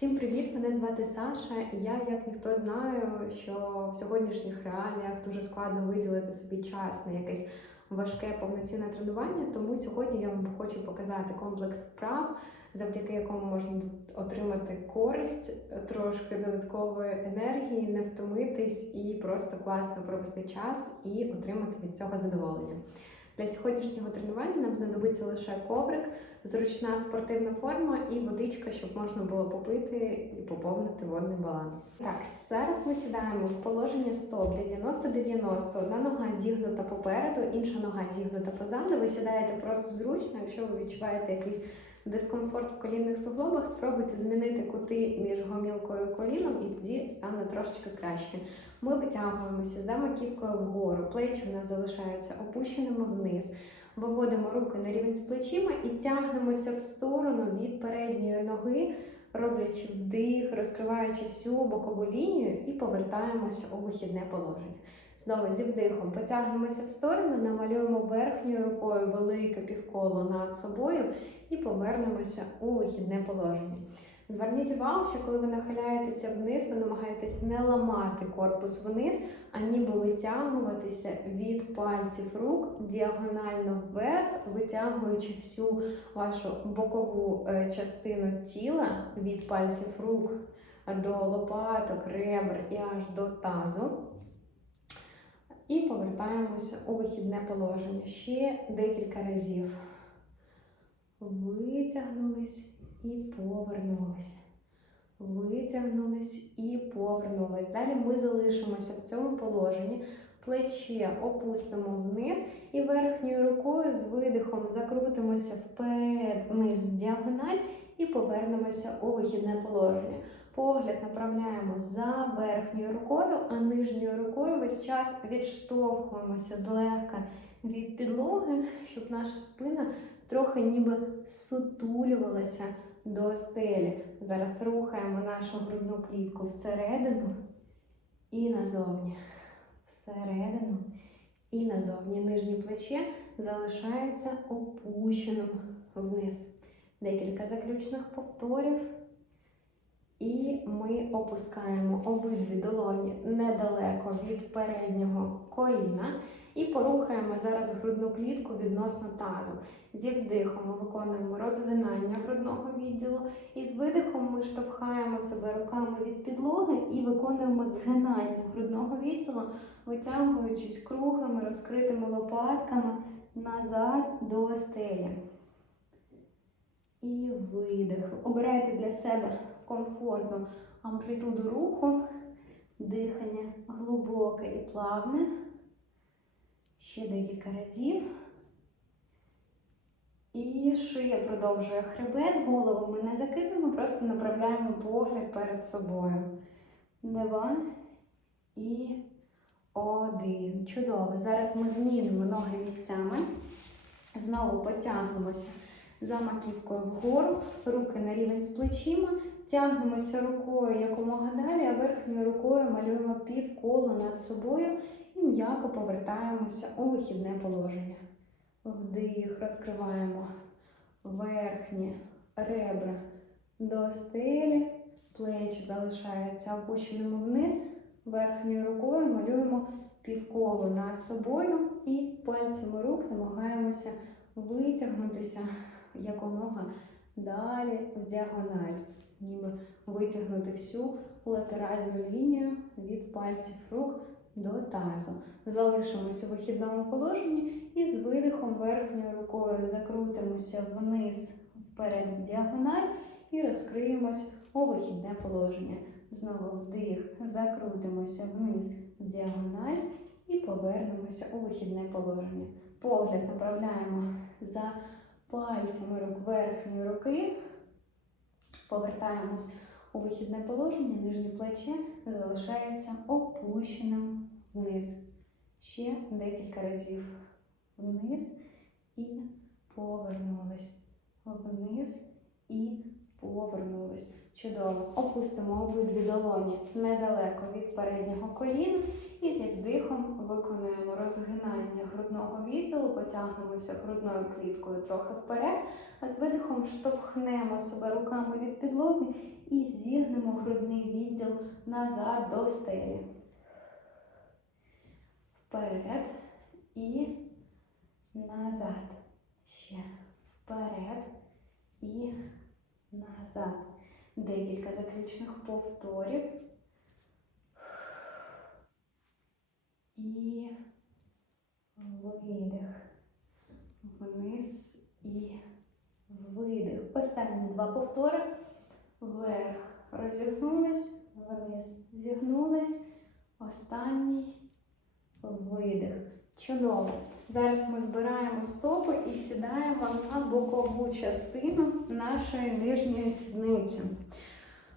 Всім привіт! Мене звати Саша, і я, як ніхто знаю, що в сьогоднішніх реаліях дуже складно виділити собі час на якесь важке повноцінне тренування. Тому сьогодні я вам хочу показати комплекс вправ, завдяки якому можна отримати користь, трошки додаткової енергії, не втомитись і просто класно провести час і отримати від цього задоволення. Для сьогоднішнього тренування нам знадобиться лише коврик, зручна спортивна форма і водичка, щоб можна було попити і поповнити водний баланс. Так, зараз ми сідаємо в положення стоп 90-90. Одна нога зігнута попереду, інша нога зігнута позаду. Ви сідаєте просто зручно. Якщо ви відчуваєте якийсь дискомфорт в колінних суглобах, спробуйте змінити кути між гомілкою і коліном, і тоді стане трошечки краще. Ми витягуємося за маківкою вгору, плечі у нас залишаються опущеними вниз. Виводимо руки на рівень з плечима і тягнемося в сторону від передньої ноги, роблячи вдих, розкриваючи всю бокову лінію і повертаємося у вихідне положення. Знову зі вдихом потягнемося в сторону, намалюємо верхньою рукою велике півколо над собою і повернемося у вихідне положення. Зверніть увагу, що коли ви нахиляєтеся вниз, ви намагаєтесь не ламати корпус вниз, а ніби витягуватися від пальців рук діагонально вверх, витягуючи всю вашу бокову е, частину тіла від пальців рук до лопаток, ребр і аж до тазу. І повертаємося у вихідне положення. Ще декілька разів. Витягнулись і повернулись. Витягнулись і повернулись. Далі ми залишимося в цьому положенні. Плече опустимо вниз і верхньою рукою з видихом закрутимося вперед, вниз в діагональ і повернемося у вихідне положення. Погляд направляємо за верхньою рукою, а нижньою рукою весь час відштовхуємося злегка від підлоги, щоб наша спина трохи ніби сутулювалася до стелі. Зараз рухаємо нашу грудну клітку всередину і назовні. Всередину і назовні. Нижнє плече залишається опущеним вниз. Декілька заключних повторів. І ми опускаємо обидві долоні недалеко від переднього коліна і порухаємо зараз грудну клітку відносно тазу. Зі вдихом ми виконуємо розгинання грудного відділу, і з видихом ми штовхаємо себе руками від підлоги і виконуємо згинання грудного відділу, витягуючись круглими розкритими лопатками назад до стелі. І видих. Обирайте для себе комфортну амплітуду руху, дихання глибоке і плавне. Ще декілька разів. І шия продовжує хребет, голову ми не закидуємо, просто направляємо погляд перед собою. Два і один. Чудово. Зараз ми змінимо ноги місцями. Знову потягнемося за маківкою вгору, руки на рівень з плечима, тягнемося рукою якомога далі, а верхньою рукою малюємо півколо над собою і м'яко повертаємося у вихідне положення. Вдих, розкриваємо верхні ребра до стелі, плечі залишаються опущеними вниз, верхньою рукою малюємо півколо над собою і пальцями рук намагаємося витягнутися якомога далі в діагональ, ніби витягнути всю латеральну лінію від пальців рук до тазу. Залишимося в вихідному положенні і з видихом верхньою рукою закрутимося вниз вперед в діагональ і розкриємось у вихідне положення. Знову вдих, закрутимося вниз в діагональ і повернемося у вихідне положення. Погляд направляємо за пальцями рук верхньої руки. Повертаємось у вихідне положення, нижнє плече залишається опущеним вниз. Ще декілька разів вниз і повернулись. Вниз і повернулись. Чудово. Опустимо обидві долоні недалеко від переднього коліна і зі вдихом виконуємо розгинання грудного відділу, потягнемося грудною кліткою трохи вперед, а з видихом штовхнемо себе руками від підлоги і зігнемо грудний відділ назад до стелі. Вперед і назад. Ще вперед і назад. Декілька заключних повторів. І видих. Вниз і видих. Останні два повтори. Вверх розігнулись, вниз зігнулись. Останній видих. Чудово. Зараз ми збираємо стопи і сідаємо на бокову частину нашої нижньої сідниці.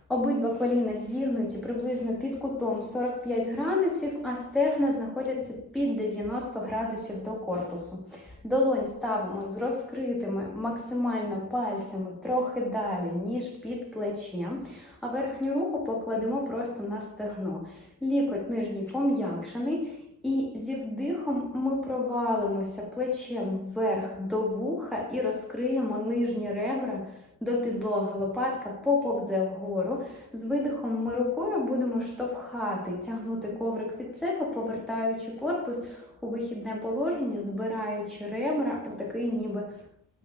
Обидва коліна зігнуті приблизно під кутом 45 градусів, а стегна знаходяться під 90 градусів до корпусу. Долонь ставимо з розкритими максимально пальцями трохи далі, ніж під плечем, а верхню руку покладемо просто на стегно. Лікоть нижній пом'якшений. І зі вдихом ми провалимося плечем вверх до вуха і розкриємо нижні ребра до підлоги. Лопатка поповзе вгору. З видихом ми рукою будемо штовхати, тягнути коврик від себе, повертаючи корпус у вихідне положення, збираючи ребра у такий ніби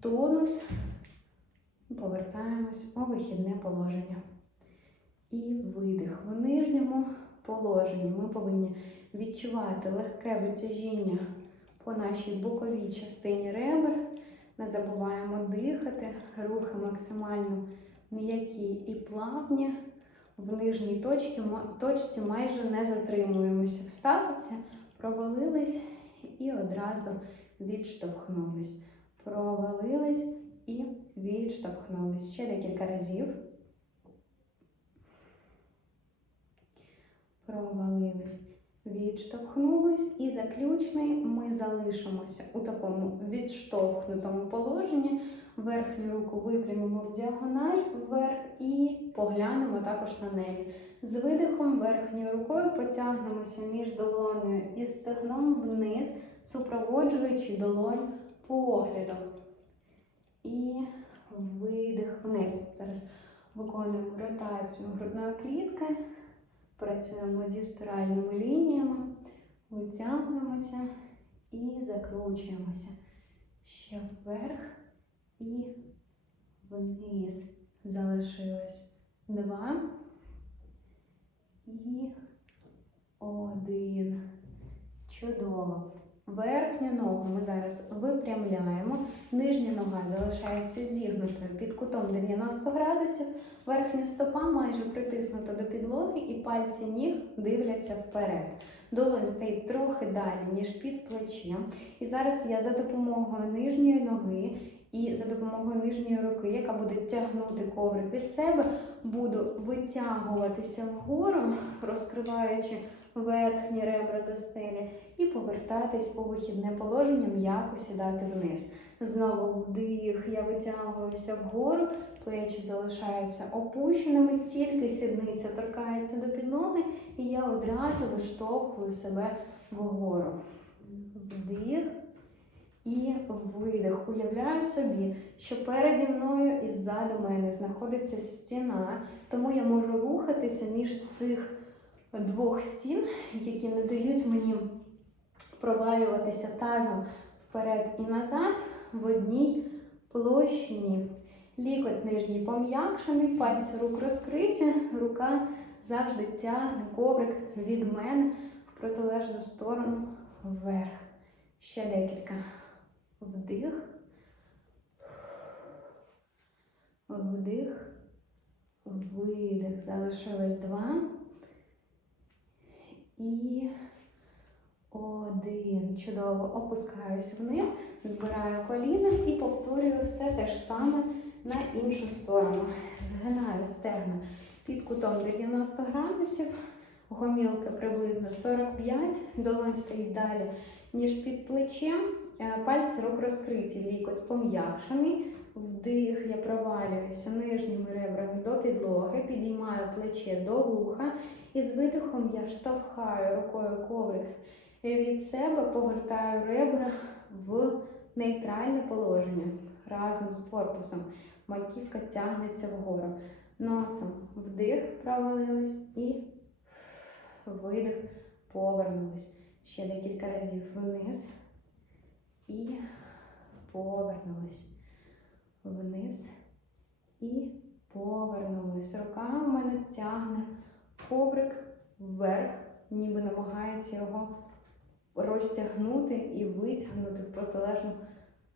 тонус. Повертаємось у вихідне положення. І видих. В нижньому положенні ми повинні відчувати легке витяжіння по нашій боковій частині ребер. Не забуваємо дихати, рухи максимально м'які і плавні. В нижній точці, точці майже не затримуємося в статиці, провалились і одразу відштовхнулись. Провалились і відштовхнулись. Ще декілька разів. Провалились. Відштовхнулись і заключний ми залишимося у такому відштовхнутому положенні. Верхню руку випрямимо в діагональ вверх і поглянемо також на неї. З видихом верхньою рукою потягнемося між долоною і стегном вниз, супроводжуючи долонь поглядом. І видих вниз. Зараз виконуємо ротацію грудної клітки. Працюємо зі спіральними лініями, витягуємося і закручуємося. Ще вверх і вниз. Залишилось два. І один. Чудово. Верхню ногу ми зараз випрямляємо. Нижня нога залишається зігнутою під кутом 90 градусів. Верхня стопа майже притиснута пальці ніг дивляться вперед. Долонь стоїть трохи далі, ніж під плечем. І зараз я за допомогою нижньої ноги і за допомогою нижньої руки, яка буде тягнути коврик від себе, буду витягуватися вгору, розкриваючи верхні ребра до стелі, і повертатись у вихідне положення, м'яко сідати вниз. Знову вдих, я витягуюся вгору, плечі залишаються опущеними, тільки сідниця торкається до підлоги, і я одразу виштовхую себе вгору. Вдих і видих. Уявляю собі, що переді мною і ззаду мене знаходиться стіна, тому я можу рухатися між цих двох стін, які не дають мені провалюватися тазом вперед і назад в одній площині. Лікоть нижній пом'якшений, пальці рук розкриті, рука завжди тягне коврик від мене в протилежну сторону вверх. Ще декілька. Вдих. Вдих. Видих. Залишилось два. І один. Чудово. Опускаюсь вниз, збираю коліна і повторюю все те ж саме на іншу сторону. Згинаю стегна під кутом 90 градусів, гомілки приблизно 45, долонь стоїть далі, ніж під плечем. Е, Пальці рук розкриті, лікоть пом'якшений. Вдих, я провалююся нижніми ребрами до підлоги, підіймаю плече до вуха і з видихом я штовхаю рукою коврик від себе, повертаю ребра в нейтральне положення разом з корпусом. Маківка тягнеться вгору. Носом вдих, провалились і видих, повернулись. Ще декілька разів вниз і повернулись. Вниз і повернулись. Рука у мене тягне коврик вверх, ніби намагається його розтягнути і витягнути в протилежну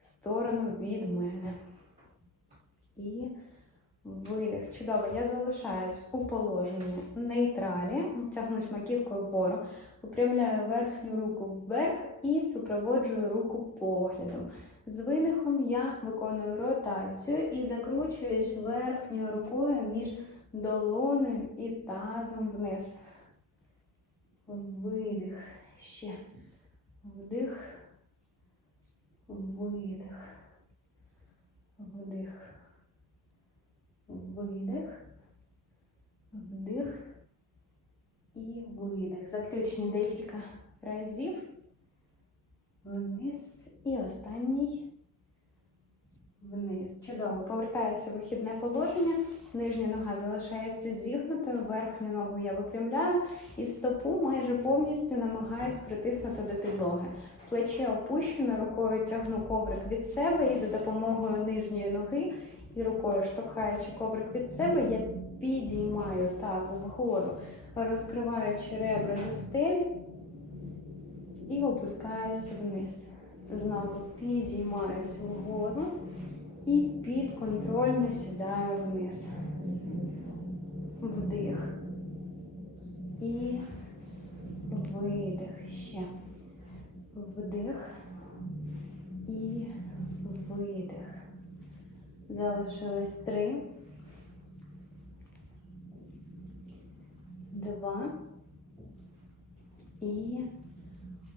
сторону від мене. І видих. Чудово, я залишаюсь у положенні нейтралі, тягнусь маківкою вгору, випрямляю верхню руку вверх і супроводжую руку поглядом. З видихом я виконую ротацію і закручуюсь верхньою рукою між долоною і тазом вниз. Видих. Ще. Вдих. Видих. Вдих. Видих. Вдих. І видих. Заключні декілька разів. Вниз. І останній. Вниз. Чудово. Повертаюся в вихідне положення. Нижня нога залишається зігнутою, верхню ногу я випрямляю і стопу майже повністю намагаюсь притиснути до підлоги. Плече опущено, рукою тягну коврик від себе і за допомогою нижньої ноги і рукою штовхаючи коврик від себе, я підіймаю таз вгору, розкриваючи ребра до стелі і опускаюся вниз. Знову підіймаюсь вгору і підконтрольно сідаю вниз. Вдих. І видих ще. Вдих і видих. Залишилось три. Два. І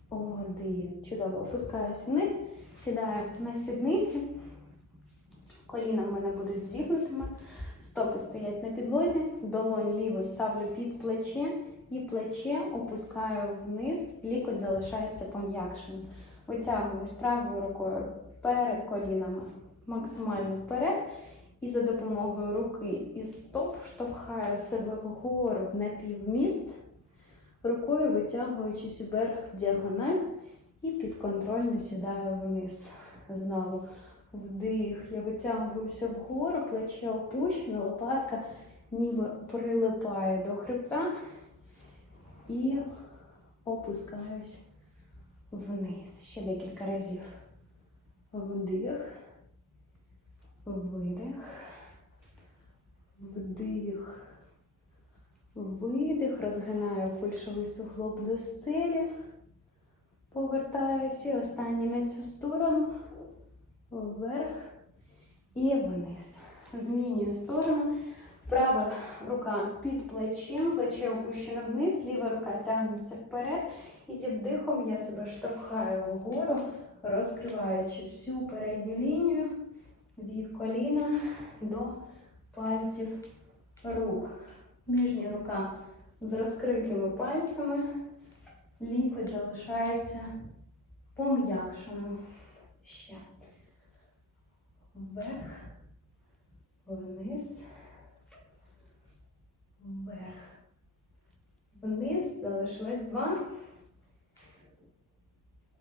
один. Чудово. Опускаюсь вниз, сідаю на сідниці. Коліна в мене будуть зігнутими. Стопи стоять на підлозі, долонь ліву ставлю під плече і плече опускаю вниз, лікоть залишається пом'якшеним. Витягуюсь правою рукою перед колінами максимально вперед. І за допомогою руки і стоп штовхаю себе вгору на півміст, рукою витягуючись вверх в діагональ і підконтрольно сідаю вниз. Знову вдих. Я витягуюся вгору, плече опущено, лопатка ніби прилипає до хребта і опускаюсь вниз. Ще декілька разів. Вдих. Видих. Вдих. Видих. Розгинаю кульшовий суглоб до стелі. Повертаюся останній на цю сторону. Вверх і вниз. Змінюю сторону. Права рука під плечем, плече опущено вниз, ліва рука тягнеться вперед. І зі вдихом я себе штовхаю вгору, розкриваючи всю передню лінію від коліна до пальців рук. Нижня рука з розкритими пальцями, лікоть залишається пом'якшеним. Ще. Вверх, вниз, вверх. Вниз залишилось два.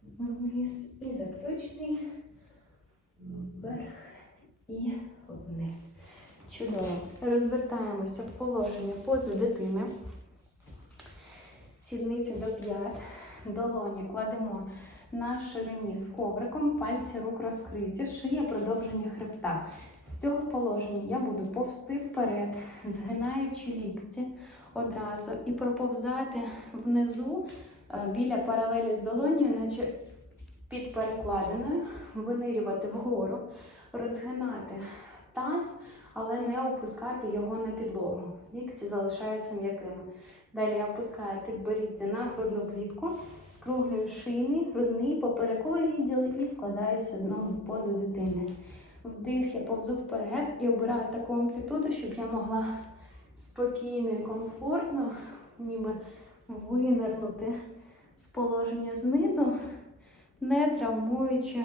Вниз і заключний. Вверх і вниз. Чудово. Розвертаємося в положення поза дитини. Сідниці до п'ят. Долоні кладемо на ширині з ковриком, пальці рук розкриті, шия продовження хребта. З цього положення я буду повсти вперед, згинаючи лікті одразу і проповзати внизу е, біля паралелі з долонію, наче під перекладиною, винирювати вгору, розгинати таз, але не опускати його на підлогу. Лікті залишаються м'якими. Далі я опускаю підборіддя на грудну клітку, скруглюю шийний, грудний, поперековий відділ і складаюся знову в позу дитини. Вдих, я повзу вперед і обираю таку амплітуду, щоб я могла спокійно і комфортно, ніби винирнути з положення знизу, не травмуючи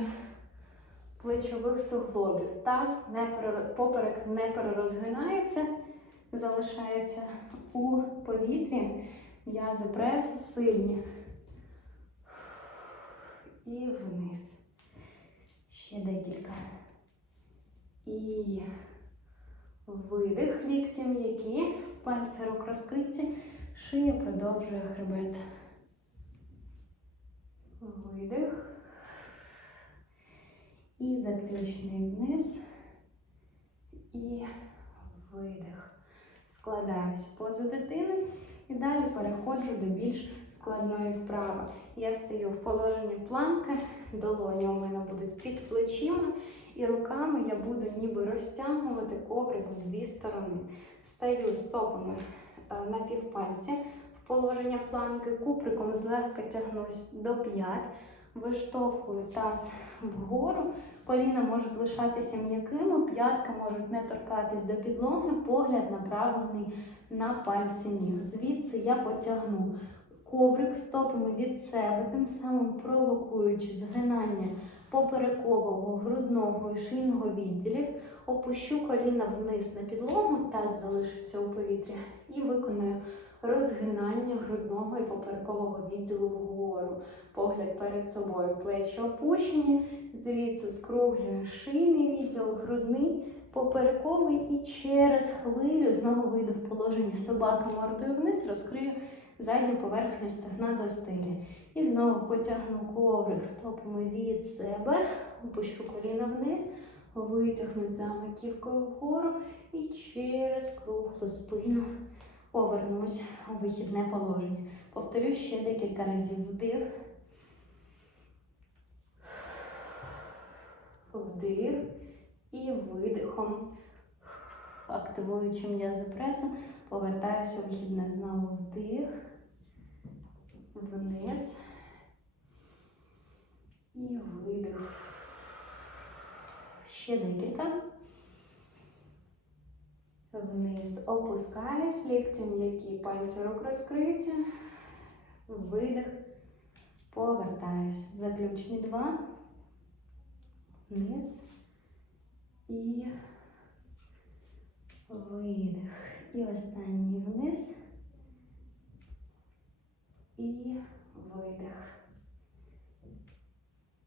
плечових суглобів. Таз не поперек не перерозгинається, залишається у повітрі. М'язи пресу сильні. І вниз. Ще декілька. І видих, лікті м'які, пальці рук розкриті, шия продовжує хребет. Видих. І заключний вниз. І видих. Складаюсь позу дитини і далі переходжу до більш складної вправи. Я стою в положенні планки, долоні у мене будуть під плечима, і руками я буду ніби розтягувати коврик в дві сторони. Стаю стопами е, на півпальці в положення планки, куприком злегка тягнусь до п'ят, виштовхую таз вгору. Коліна можуть лишатися м'якими, п'ятка можуть не торкатись до підлоги, погляд направлений на пальці ніг. Звідси я потягну коврик стопами від себе, тим самим провокуючи згинання поперекового, грудного і шийного відділів, опущу коліна вниз на підлогу, таз залишиться у повітрі і виконую розгинання грудного і поперекового відділу вгору. Погляд перед собою, плечі опущені, звідси скруглюю шийний відділ, грудний, поперековий і через хвилю знову вийду в положення собака мордою вниз, розкрию задню поверхню стегна до стелі. І знову потягну коврик стопами від себе, опущу коліна вниз, витягнусь за маківкою вгору і через круглу спину повернусь у вихідне положення. Повторю ще декілька разів вдих. Вдих і видихом, активуючи м'язи пресу, повертаюся у вихідне знову вдих, вниз і видих. Ще декілька. Вниз опускаюсь, лікті м'які, пальці рук розкриті. Видих. Повертаюсь. Заключні два. Вниз. І видих. І останній вниз. І видих.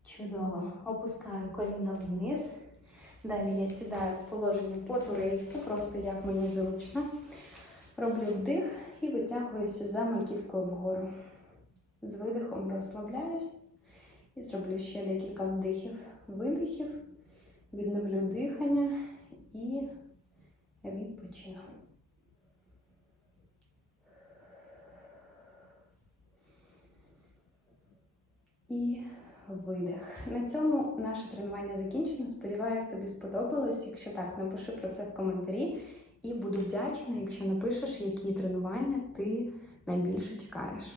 Чудово. Опускаю коліна вниз. Далі я сідаю в положенні по-турецьки, просто як мені зручно. Роблю вдих і витягуюся за маківкою вгору. З видихом розслабляюсь і зроблю ще декілька вдихів, видихів, відновлю дихання і відпочину. І видих. На цьому наше тренування закінчено. Сподіваюсь, тобі сподобалось. Якщо так, напиши про це в коментарі. І буду вдячна, якщо напишеш, які тренування ти найбільше чекаєш.